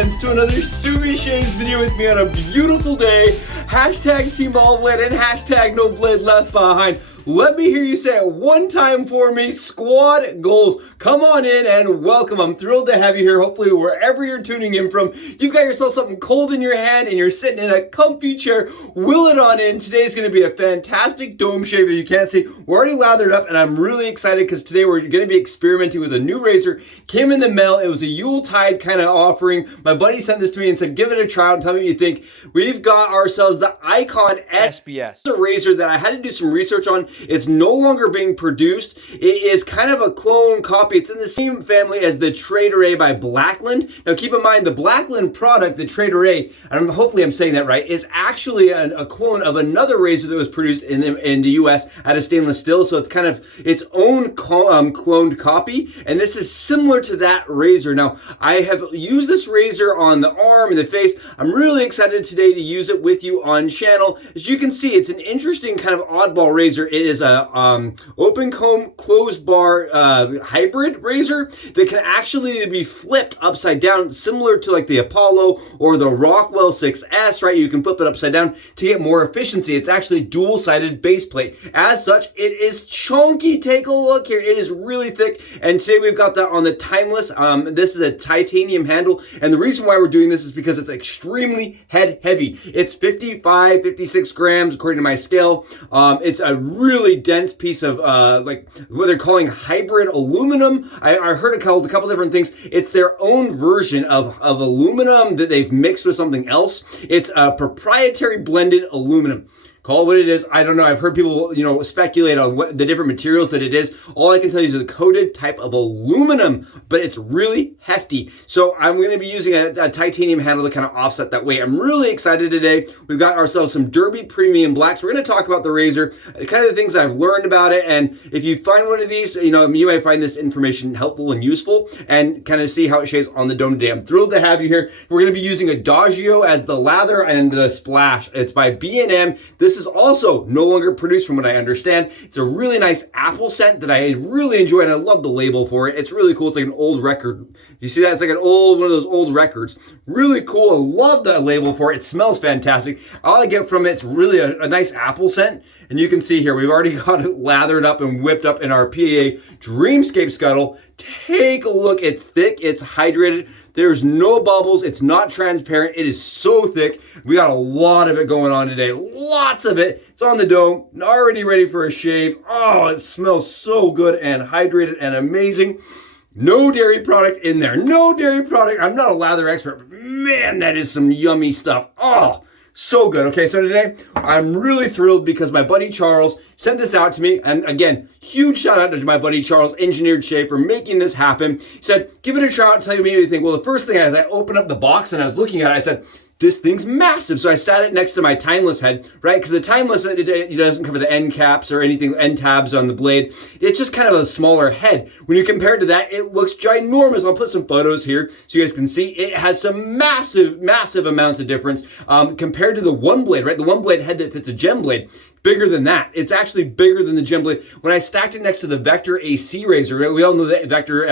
friends, to another Suey Shaves video with me on a beautiful day. Hashtag Team All Blade and hashtag No Blade Left Behind. Let me hear you say it one time for me. Squad goals. Come on in and welcome. I'm thrilled to have you here. Hopefully wherever you're tuning in from, you've got yourself something cold in your hand and you're sitting in a comfy chair. Will it on in. Today's going to be a fantastic dome shave. If you can't see, we're already lathered up and I'm really excited because today we're going to be experimenting with a new razor. Came in the mail. It was a Yuletide kind of offering. My buddy sent this to me and said, give it a try and tell me what you think. We've got ourselves the IKON SBS. It's a razor that I had to do some research on. It's no longer being produced. It is kind of a clone copy. It's in the same family as the Trader A by Blackland. Now keep in mind the Blackland product, the Trader A, and hopefully I'm saying that right, is actually a clone of another razor that was produced in the US out of stainless steel. So it's kind of its own cloned copy. And this is similar to that razor. Now I have used this razor on the arm and the face. I'm really excited today to use it with you on channel. As you can see, it's an interesting kind of oddball razor. It is a open comb closed bar hybrid razor that can actually be flipped upside down, similar to like the Apollo or the Rockwell 6S, right? You can flip it upside down to get more efficiency. It's actually dual-sided base plate. As such, it is chunky. Take a look here. It is really thick. And today we've got that on the Timeless. This is a titanium handle. And the reason why we're doing this is because it's extremely head heavy. It's 55, 56 grams according to my scale. It's a really dense piece of like what they're calling hybrid aluminum. I heard it called a couple different things. It's their own version of aluminum that they've mixed with something else. It's a proprietary blended aluminum. Call it what it is. I don't know. I've heard people, speculate on what the different materials that it is. All I can tell you is a coated type of aluminum, but it's really hefty. So I'm going to be using a titanium handle to kind of offset that weight. I'm really excited today. We've got ourselves some Derby Premium Blacks. We're going to talk about the razor, kind of the things I've learned about it. And if you find one of these, you might find this information helpful and useful and kind of see how it shaves on the dome today. I'm thrilled to have you here. We're going to be using ADAGIO as the lather and the splash. It's by B&M. This is also no longer produced from what I understand. It's a really nice apple scent that I really enjoy and I love the label for it. It's really cool. It's like an old record. You see that? It's like one of those old records. Really cool. I love that label for it. It smells fantastic. All I get from it's really a nice apple scent. And you can see here, we've already got it lathered up and whipped up in our PAA Dreamscape scuttle. Take a look. It's thick. It's hydrated. There's no bubbles. It's not transparent. It is so thick. We got a lot of it going on today. Lots of it. It's on the dome. Already ready for a shave. Oh, it smells so good and hydrated and amazing. No dairy product in there. No dairy product. I'm not a lather expert, but man, that is some yummy stuff. Oh, so good. Okay, so today I'm really thrilled because my buddy Charles sent this out to me. And again, huge shout out to my buddy Charles, Engineered Shave, for making this happen. He said, give it a try out, tell me what you think. Well, the first thing as I opened up the box and I was looking at it, I said, this thing's massive. So I sat it next to my Timeless head, right? Because the Timeless, it doesn't cover the end caps or anything, end tabs on the blade. It's just kind of a smaller head. When you compare it to that, it looks ginormous. I'll put some photos here so you guys can see. It has some massive, massive amounts of difference compared to the one blade, right? The one blade head that fits a gem blade. Bigger than that. It's actually bigger than the gem blade. When I stacked it next to the Vector AC razor, right? We all know that Vector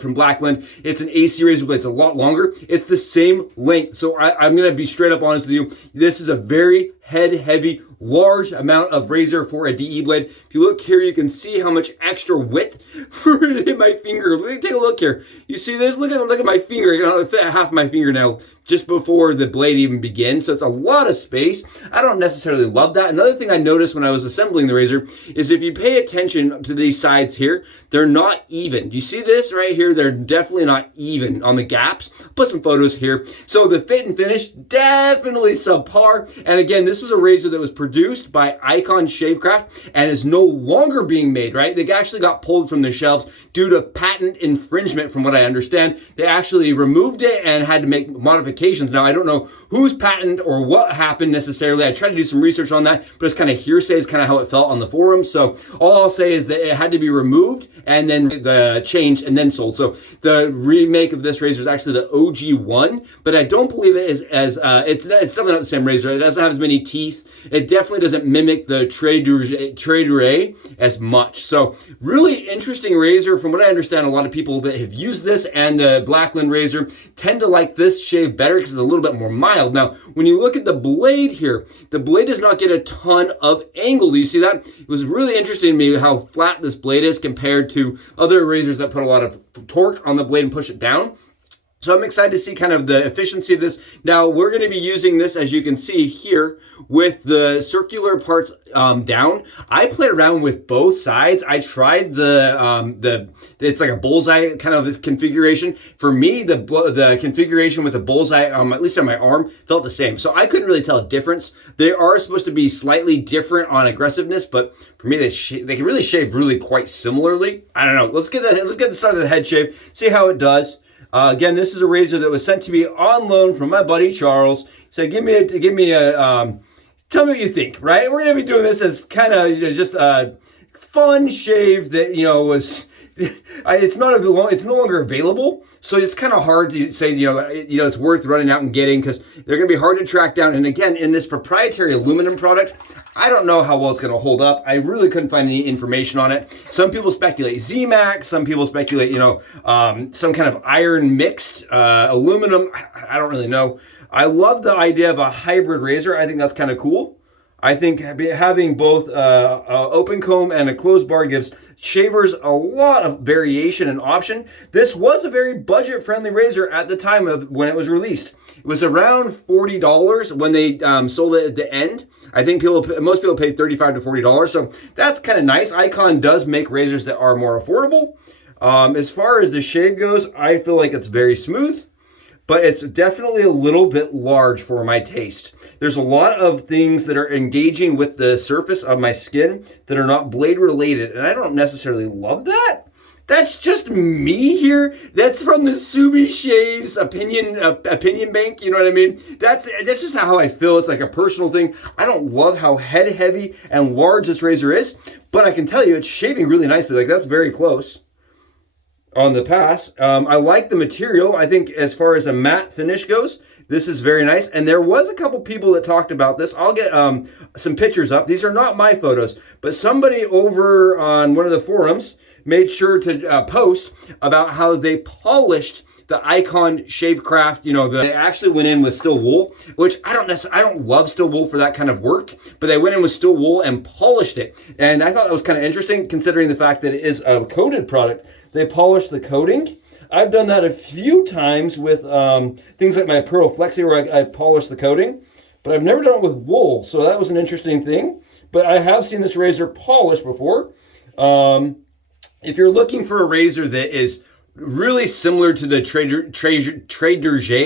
from Blackland, it's an AC razor blade. It's a lot longer. It's the same length. So I'm going to be straight up honest with you. This is a very head heavy, large amount of razor for a DE blade. If you look here, you can see how much extra width for it in my finger. Take a look here. You see this? Look at my finger. Half my fingernail just before the blade even begins. So it's a lot of space. I don't necessarily love that. Another thing I noticed when I was assembling the razor is if you pay attention to these sides here, they're not even. You see this right here? They're definitely not even on the gaps. I'll put some photos here. So the fit and finish, definitely subpar. And again, this was a razor that was produced by IKON Shavecraft and is no longer being made, right? They actually got pulled from the shelves due to patent infringement from what I understand. They actually removed it and had to make modifications. Now, I don't know whose patent or what happened necessarily. I tried to do some research on that, but it's kind of hearsay is kind of how it felt on the forums. So all I'll say is that it had to be removed and then changed and then sold. So the remake of this razor is actually the OG one, but I don't believe it is as it's definitely not the same razor. It doesn't have as many teeth. It definitely doesn't mimic the Trader as much. So really interesting razor. From what I understand, a lot of people that have used this and the Blackland razor tend to like this shave better because it's a little bit more mild. Now, when you look at the blade here, the blade does not get a ton of angle. Do you see that? It was really interesting to me how flat this blade is compared to other razors that put a lot of torque on the blade and push it down. So I'm excited to see kind of the efficiency of this. Now we're going to be using this, as you can see here, with the circular parts down. I played around with both sides. I tried it's like a bullseye kind of configuration. For me, the configuration with the bullseye, at least on my arm, felt the same. So I couldn't really tell a difference. They are supposed to be slightly different on aggressiveness, but for me, they can really shave really quite similarly. I don't know. Let's get the start of the head shave, see how it does. Again, this is a razor that was sent to me on loan from my buddy Charles. So tell me what you think, right? We're gonna be doing this as kind of just a fun shave that was. It's no longer available, so it's kind of hard to say it's worth running out and getting because they're gonna be hard to track down. And again, in this proprietary aluminum product, I don't know how well it's going to hold up. I really couldn't find any information on it. Some people speculate Z-Max. Some people speculate, some kind of iron mixed aluminum. I don't really know. I love the idea of a hybrid razor. I think that's kind of cool. I think having both open comb and a closed bar gives shavers a lot of variation and option. This was a very budget-friendly razor at the time of when it was released. It was around $40 when they sold it at the end. I think most people pay $35 to $40, so that's kind of nice. IKON does make razors that are more affordable. As far as the shave goes, I feel like it's very smooth, but it's definitely a little bit large for my taste. There's a lot of things that are engaging with the surface of my skin that are not blade related, and I don't necessarily love that. That's just me here. That's from the Subi Shaves opinion bank. You know what I mean? That's just how I feel. It's like a personal thing. I don't love how head heavy and large this razor is, but I can tell you it's shaving really nicely. Like that's very close on the pass. I like the material. I think as far as a matte finish goes, this is very nice. And there was a couple people that talked about this. I'll get some pictures up. These are not my photos, but somebody over on one of the forums made sure to post about how they polished the IKON Shavecraft. They actually went in with steel wool, which I don't love steel wool for that kind of work, but they went in with steel wool and polished it. And I thought that was kind of interesting considering the fact that it is a coated product. They polished the coating. I've done that a few times with things like my Pearl Flexi where I polish the coating, but I've never done it with wool. So that was an interesting thing, but I have seen this razor polished before. If you're looking for a razor that is really similar to the Trader I'm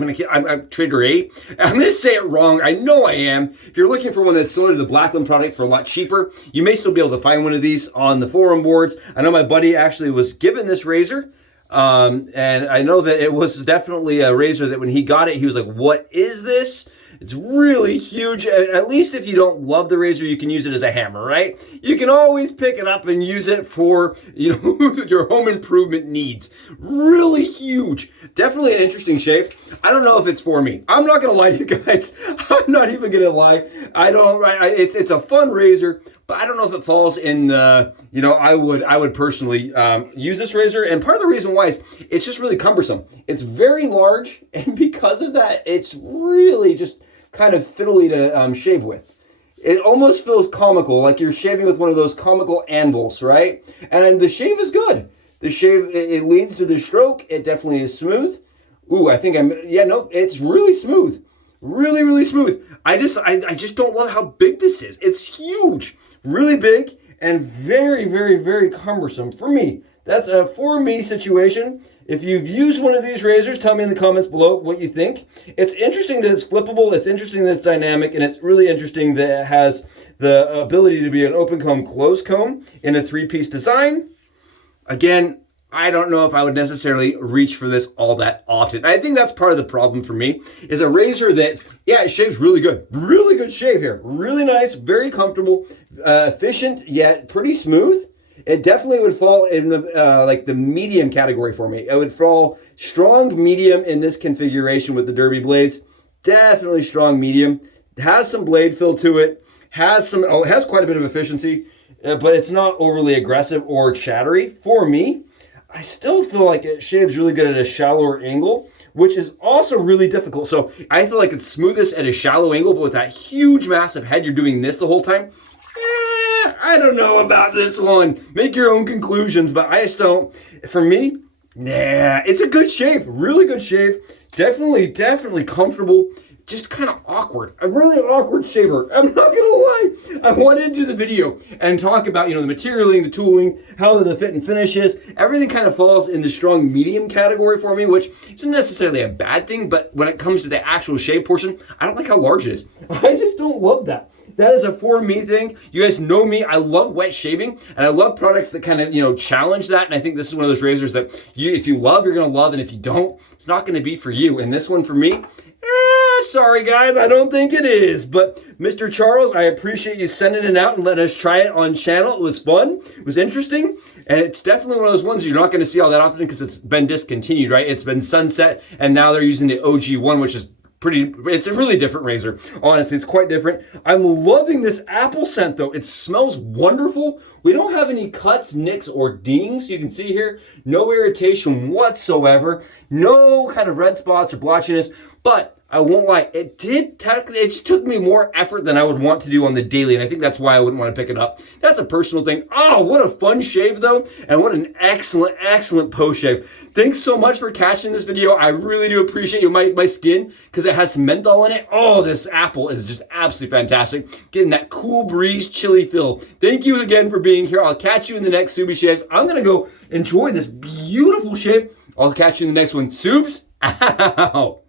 going to say it wrong. I know I am. If you're looking for one that's similar to the Blackland product for a lot cheaper, you may still be able to find one of these on the forum boards. I know my buddy actually was given this razor. And I know that it was definitely a razor that when he got it, he was like, what is this? It's really huge. At least if you don't love the razor, you can use it as a hammer, right? You can always pick it up and use it for, your home improvement needs. Really huge. Definitely an interesting shave. I don't know if it's for me. I'm not going to lie to you guys. I'm not even going to lie. It's a fun razor, but I don't know if it falls in the, I would personally use this razor. And part of the reason why is it's just really cumbersome. It's very large. And because of that, it's really just kind of fiddly to shave with. It almost feels comical, like you're shaving with one of those comical anvils, right? And the shave is good. The shave, it leads to the stroke. It definitely is smooth. Ooh, it's really smooth. Really, really smooth. I just don't love how big this is. It's huge, really big, and very, very, very cumbersome for me. That's a for me situation. If you've used one of these razors, tell me in the comments below what you think. It's interesting that it's flippable, it's interesting that it's dynamic, and it's really interesting that it has the ability to be an open comb, closed comb in a 3-piece design. Again, I don't know if I would necessarily reach for this all that often. I think that's part of the problem for me, is a razor that, it shaves really good. Really good shave here. Really nice, very comfortable, efficient, yet pretty smooth. It definitely would fall in the medium category for me. It would fall strong medium in this configuration with the derby blades. Definitely strong medium. has some blade fill to it, has quite a bit of efficiency, but it's not overly aggressive or chattery. For me, I still feel like it shaves really good at a shallower angle, which is also really difficult. So I feel like it's smoothest at a shallow angle, but with that huge, massive head, you're doing this the whole time. I don't know about this one. Make your own conclusions, but I just don't. For me, nah, it's a good shave, really good shave. Definitely comfortable. Just kind of awkward. A really awkward shaver. I'm not gonna lie. I wanted to do the video and talk about, the materialing, the tooling, how the fit and finish is. Everything kind of falls in the strong medium category for me, which isn't necessarily a bad thing, but when it comes to the actual shave portion, I don't like how large it is. I just don't love that. That is a for me thing. You guys know me. I love wet shaving, and I love products that kind of, challenge that. And I think this is one of those razors that if you love, you're gonna love, and if you don't, it's not gonna be for you. And this one for me, sorry guys, I don't think it is. But Mr. Charles, I appreciate you sending it out and letting us try it on channel. It was fun, it was interesting, and it's definitely one of those ones you're not gonna see all that often because it's been discontinued, right? It's been sunset, and now they're using the OG one, which is it's a really different razor. Honestly, it's quite different. I'm loving this apple scent though. It smells wonderful. We don't have any cuts, nicks, or dings. You can see here, no irritation whatsoever. No kind of red spots or blotchiness, but I won't lie, it just took me more effort than I would want to do on the daily, and I think that's why I wouldn't want to pick it up. That's a personal thing. Oh, what a fun shave though, and what an excellent post shave. Thanks so much for catching this video. I really do appreciate my skin, because it has some menthol in it. Oh, this apple is just absolutely fantastic. Getting that cool breeze, chilly feel. Thank you again for being here. I'll catch you in the next Subi shaves. I'm gonna go enjoy this beautiful shave. I'll catch you in the next one. Subs out.